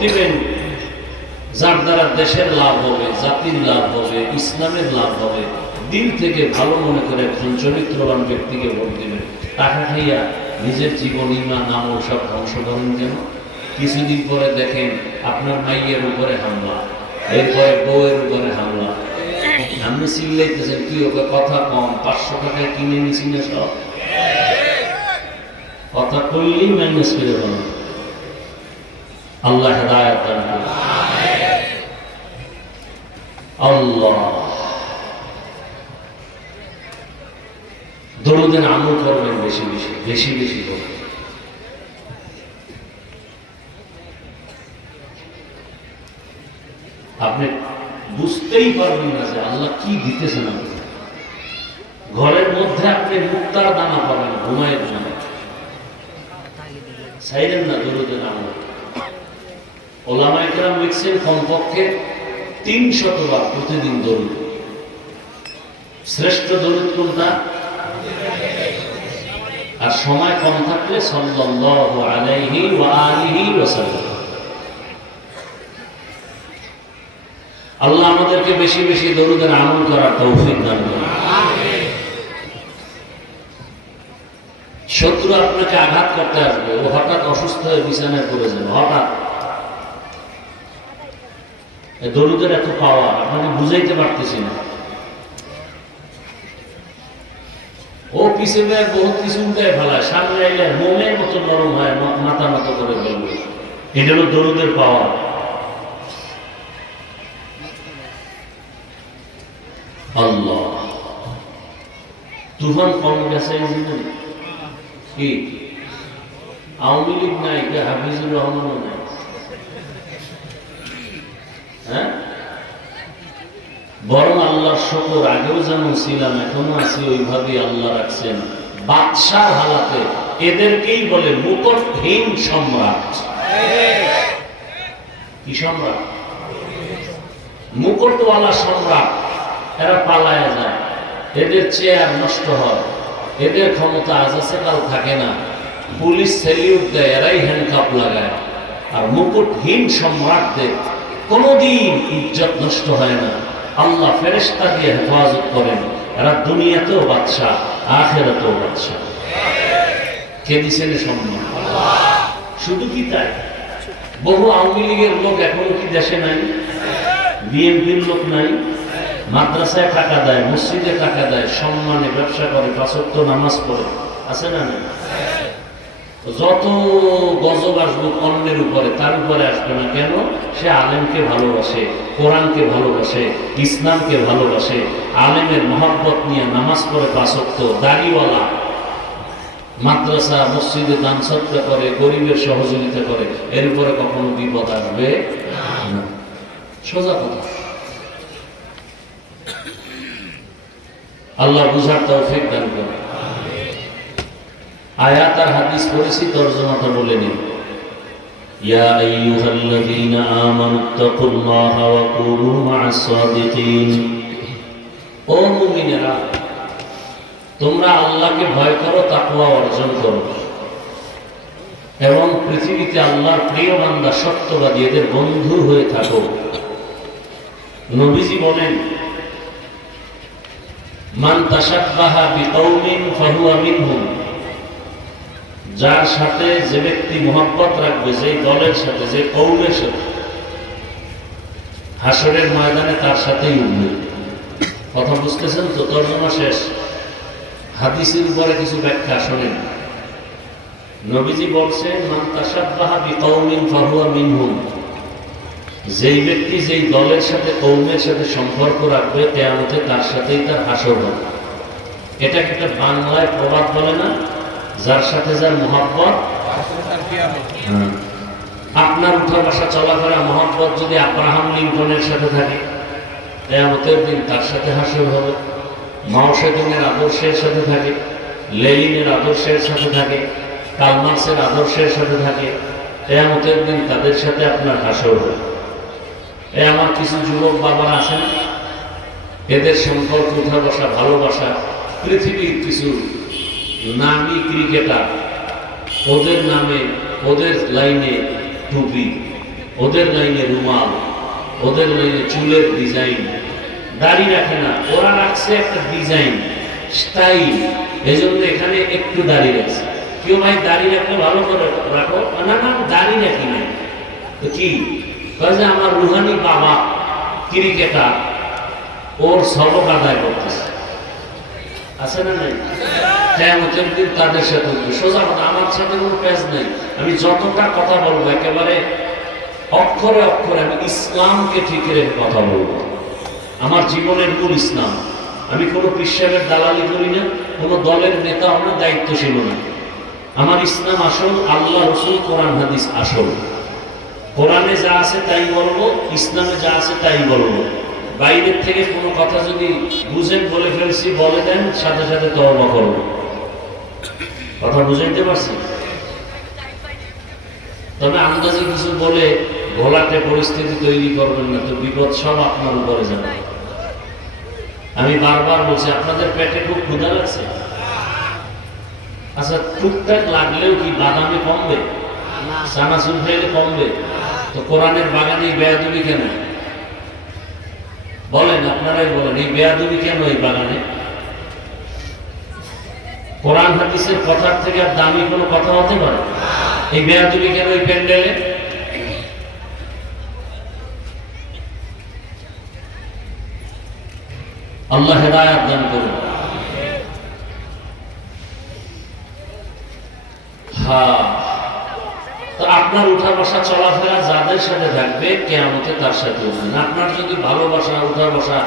দিবেন। যার দ্বারা দেশের লাভ হবে, জাতির লাভ হবে, ইসলামের লাভ হবে, দিল থেকে ভালো মনে করে একজন চরিত্রবান ব্যক্তিকে ভোট দিবেন। টাকা খাইয়া নিজের জীবন, ইমান, আমল সব ধ্বংস করেন যেন কিছুদিন পরে দেখেন আপনার মাইয়ের উপরে হামলা, এরপরে বউয়ের উপরে হামলা। আপনি চিল্লাইতেছেন, কি ওকে কথা কম? পাঁচশো টাকায় কিনে নিছি না সব? কথা কইলেই মাইনাস করে বলেন। আল্লাহ হেদায়ত দান করুন। আল্লাহ। দরুদের আমল করবেন বেশি বেশি বেশি বেশি করবেন আপনি বুঝতেই পারবেন না যে আল্লাহ কি দিতেছেন আপনি ঘরের মধ্যে আপনি মুক্তার দানা পাবেন ঘুমায়ের জন্য। সাইরেন না দরুদের আমল ওলামায় কেরাম লিখছেন কমপক্ষে তিন শতবার প্রতিদিন দরুদ শ্রেষ্ঠ দরুদ কোনটা? আর সময় কম থাকলে আলাইহি ওয়া আলিহি ওয়াসাল্লাম। আল্লাহ আমাদেরকে বেশি বেশি দরুদের আমল করার তৌফিক দান করুন। শত্রু আপনাকে আঘাত করতে আসবে, ও হঠাৎ অসুস্থ হয়ে বিছানায় পড়ে যাবে, হঠাৎ। দরুদের এত পাওয়া আপনাকে বুঝাইতে পারতেছি না। ও পিছে বহুত কিছু উল্টায় ফেলায় সামনে আইলে মোমের মতো নরম হয় মাথা মতো করে বলবে। এটা হলো দরুদের পাওয়া আল্লাহ। তুফান কম গেছে কি? আওয়ামী লীগ নাই হাফিজুর রহমানও নাই হ্যাঁ বরং আল্লাহর শকর, আগেও যেমন ছিলাম, এখনও আছি ওইভাবে আল্লাহ রাখছেন। বাদশার হালাতে এদেরকেই বলে মুকুটহীন সম্রাট। কি সম্রাট? মুকুটওয়ালা সম্রাট, এরা পালায় যায়। এদের চেয়ার নষ্ট হয়। এদের ক্ষমতা আজ আছে, কাল থাকে না। পুলিশ সেলিউট দেয়, এরাই হ্যান্ডকাপ লাগায়। আর মুকুটহীন সম্রাটদের কোনোদিন ইজ্জত নষ্ট হয় না। আল্লাহ ফেরেশতা দিয়ে হেফাজত করেন। এরা দুনিয়াতেও বাদশাহ আখেরাতেও বাদশাহ কে দিছেন এ সম্মান? শুধু কি তাই? বহু আওয়ামী লীগের লোক এখনও কি দেশে নাই? বিএনপির লোক নাই? মাদ্রাসায় টাকা দেয়, মসজিদে টাকা দেয়, সম্মানে ব্যবসা করে পাঁচক্ত নামাজ পড়ে। আছে না না যত গজব আসবে অন্যের উপরে, তার উপরে আসবে না কেন? সে আলেমকে ভালোবাসে, কোরআনকে ভালোবাসে, ইসলামকে ভালোবাসে। আলেমের মহব্বত নিয়ে নামাজ পড়ে পাঁচক্ত দাড়িওয়ালা, মাদ্রাসা, মসজিদে দান সৎকা করে, গরিবের সহযোগিতা করে, এর উপরে কখনো বিপদ আসবে সোজা কথা। আল্লাহ বুঝার তৌফিক দান করে আয়াত আর হাদিস পড়েছি তর্জমাটা বলে নিন يا أيها الذين آمنوا اتقوا الله وكونوا مع الصادقين ও মুমিনেরা তোমরা আল্লাহকে ভয় করো তাকওয়া অর্জন করো এবং পৃথিবীতে আল্লাহর প্রিয় বান্দা সত্যবাদী এদের বন্ধু হয়ে থাকো নবীজি বলেন মান তাসাব্বাহা বিকৌমিন ফাহুয়া মিনহুম যার সাথে যে ব্যক্তি মোহাব্বত রাখবে, যে দলের সাথে, যে কৌমের সাথে, হাসরের ময়দানে তার সাথেই উঠবে। কথা বুঝতেছেন তো? তর্জমা শেষ। হাদিসের উপরে কিছু ব্যাখ্যা শোনেন। নবীজি বলছেন, মান তাসাব্বাহা বিকৌমিন ফাহুয়া মিনহুম। যেই ব্যক্তি যেই দলের সাথে কৌমের সাথে সম্পর্ক রাখবে, কেয়ামতে তার সাথেই তার হাসর হবে। এটাকে একটা বাংলায় প্রবাদ বলে না? যার সাথে যার মহাব্বত আপনার উঠা বসা চলাফেরা, মহাব্বত যদি আব্রাহাম লিঙ্কনের সাথে থাকে, কেয়ামতের দিন তার সাথে হাসর হবে। মাও সেদিনের আদর্শের সাথে থাকে লেলিনের আদর্শের সাথে থাকে কালমার্সের আদর্শের সাথে থাকে, কেয়ামতের দিন তাদের সাথে আপনার হাসর হবে। এ আমার কিছু যুবক বাবারা আছেন, এদের সম্পর্ক উঠা বসা, ভালোবাসা, পৃথিবীর কিছু নামি ক্রিকেটার। ওদের নামে, ওদের লাইনে টুপি, ওদের লাইনে রুমাল, ওদের লাইনে চুলের ডিজাইন। দাড়ি রাখে না, ওরা রাখছে একটা ডিজাইন, স্টাইল। এই জন্য এখানে একটু দাড়ি রাখছে। কেউ ভাই দাড়ি রাখলে ভালো করে রাখো। না না দাড়ি রাখি নাই। তো কি? যে আমার রুহানি বাবা ক্রিকেটার, ওর সবক আদায় করতেছে আছে না নাই? কেমতের দিন তাদের সাথে। সোজা কথা, আমার সাথে কোনো প্যাচ নেই। আমি যতটা কথা বলব, একেবারে অক্ষরে অক্ষরে আমি ইসলামকে ঠিক রেখে কথা বলব। আমার জীবনের মূল ইসলাম। আমি কোনো পিসাবের দালালি করি না, কোনো দলের নেতা আমার দায়িত্বশীল না। আমার ইসলাম আসল, আল্লাহ, রসুল, কোরআন, হাদিস আসল। কোরআনে যা আছে তাই বলব, ইসলামে যা আছে তাই বলব। বাইরের থেকে কোনো কথা যদি বুঝেন, বলে ফেলছি, বলে দেন, সাথে সাথে তওবা করব। কথা বুঝাইতে পারছি? তবে আন্দাজে কিছু বলে ঘোলাটে পরিস্থিতি তৈরি করবেন না তো বিপদ সব আপনার উপরে যাবে। আমি বারবার বলছি, আপনাদের পেটে খুব ক্ষুধা লাগছে? আচ্ছা টুকটাক লাগলেও কি বাদামে কমবে? চানাচুর খাইলে কমবে? তো কোরআনের বাগানে এই বেয়াদুবি কেন? বলেন, আপনারাই বলেন, এই বেয়াদুবি কেন এই বাগানে? কোরআন হাদিসের কথার থেকে আর দামি কোনো কথা হতে পারে এই বেয়াদুবি কেন এই প্যান্ডেলে? আল্লাহ হেদায়াত দান করুন। আপনার উঠা বসা চলাফেরা যাদের সাথে থাকবে, কেয়ামতে তার সাথে আপনার যদি ভালোবাসা, উঠা বসা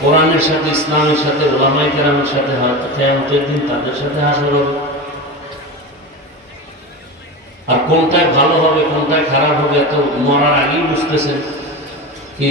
কোরআনের সাথে, ইসলামের সাথে ওলামাই কেরামের সাথে হয়, তো কেয়ামতের দিন তাদের সাথে হাসর হবে। আর কোনটায় ভালো হবে কোনটায় খারাপ হবে, এত মরার আগেই বুঝতেছেন। কি?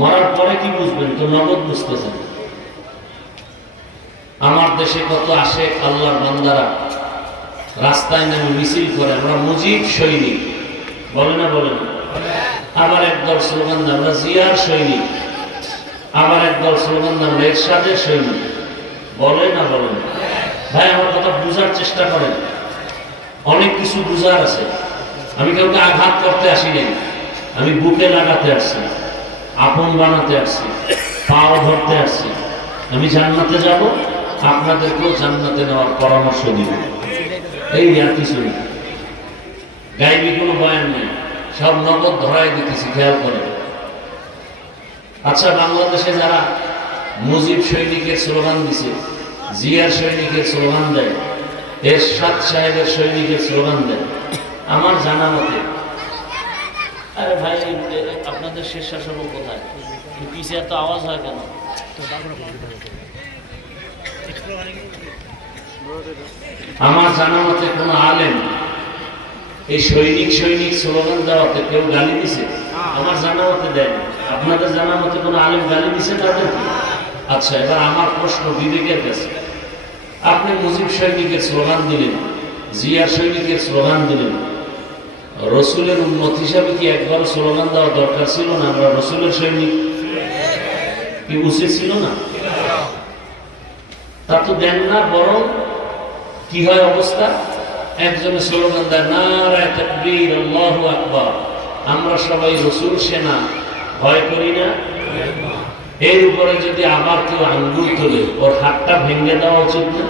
মরার পরে কি বুঝবেন? তো নগদ বুঝতেছেন। আমার দেশে কত আসে আল্লাহর বান্দারা রাস্তায় নেমে মিছিল করে, আমরা মুজিব সৈনিক। বলে না বলে না? আবার একদল স্লোগান আমরা জিয়ার সৈনিক। আবার একদল স্লোগান আমরা এরশাদের সৈনিক বলে না বলে না। ভাই, আমার কথা বুঝার চেষ্টা করেন। অনেক কিছু বুঝার আছে। আমি কাউকে আঘাত করতে আসি নাই। আমি বুকে লাগাতে আসছি আপন বানাতে আসছি পাও ধরতে আসছি আমি জান্নাতে যাব, আপনাদেরকেও জান্নাতে নেওয়ার পরামর্শ দিব। এই আর কিছু নেই গাইবি কোনো বয়ান নেই। সব নগদ ধরাই দিতেছি, খেয়াল করে আচ্ছা বাংলাদেশে যারা মুজিব সৈনিকের স্লোগান দিছে, জিয়ার সৈনিকের স্লোগান দেয়, এরশাদ সাহেবের সৈনিকের স্লোগান দেয়, আমার জানা মতে, আরে ভাই আপনাদের শীর্ষাসন কোথায়? এই পিছে এত আওয়াজ হয় কেন? আমার জানা মতে কোনো আলেম এই সৈনিক সৈনিক স্লোগান দেওয়াতে কেউ গালি দিছে? আমার জানা মতে দেয় আপনাদের জানা মতে কোনো আলেম গালি দিছে তাদের আচ্ছা এবার আমার প্রশ্ন বিবেকের কাছে। আপনি মুজিব সৈনিকের স্লোগান দিলেন, জিয়া সৈনিকের স্লোগান দিলেন। রসুলের উন্মত হিসাবে কি একবার স্লোগান দেওয়া দরকার ছিল না? আমরা রসুলের সৈনিক। কি উচিত ছিল না? তা তো দেন না, বরং কি হয় অবস্থা? একজনে স্লোগান দেয় নারায় তাকবীর আল্লাহু আকবার। আমরা সবাই রসুল সেনা, ভয় করি না? এর উপরে যদি আবার কেউ আঙ্গুল তোলে, ওর হাতটা ভেঙে দেওয়া উচিত না?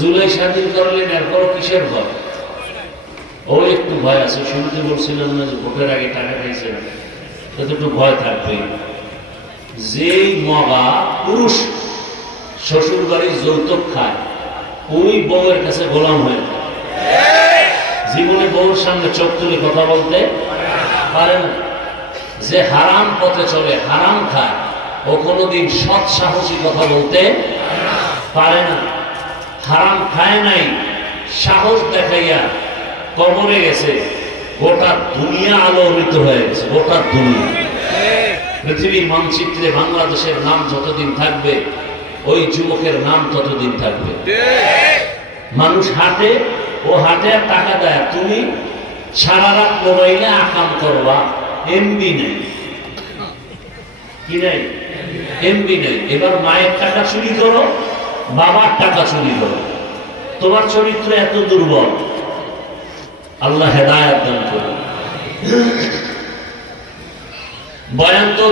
জুলাই স্বাধীন ভয়? ও একটু ভয় আছে না যে ভোটের আগে টাকা একটু ভয় থাকবে। পুরুষ শ্বশুর বাড়ির যৌতুক খায়। ওই বউয়ের কাছে গোলাম হয়ে জীবনে বউর সামনে চোখ তুলে কথা বলতে পারে না। যে হারাম পথে চলে, হারাম খায়, ও কোনোদিন সৎ সাহসী কথা বলতে পারে না। হারাম খায় নাই, সাহস দেখাইয়া কবরে গেছে, গোটা দুনিয়া আলোড়িত হয়ে গেছে, গোটা দুনিয়া। পৃথিবীর মানচিত্রে বাংলাদেশের নাম যতদিন থাকবে ওই যুবকের নাম ততদিন থাকবে। মানুষ হাটে ও হাটে আর টাকা দেয়। তুমি সারা রাত মোবাইলে আকাম করবা। এমবি নেই। কি নাই? এমবি নেই। এবার মায়ের টাকা চুরি করো বাবার টাকা চুরি করো। তোমার চরিত্র এত দুর্বল। আল্লাহ হেদায়াত দান করো বয়ান তো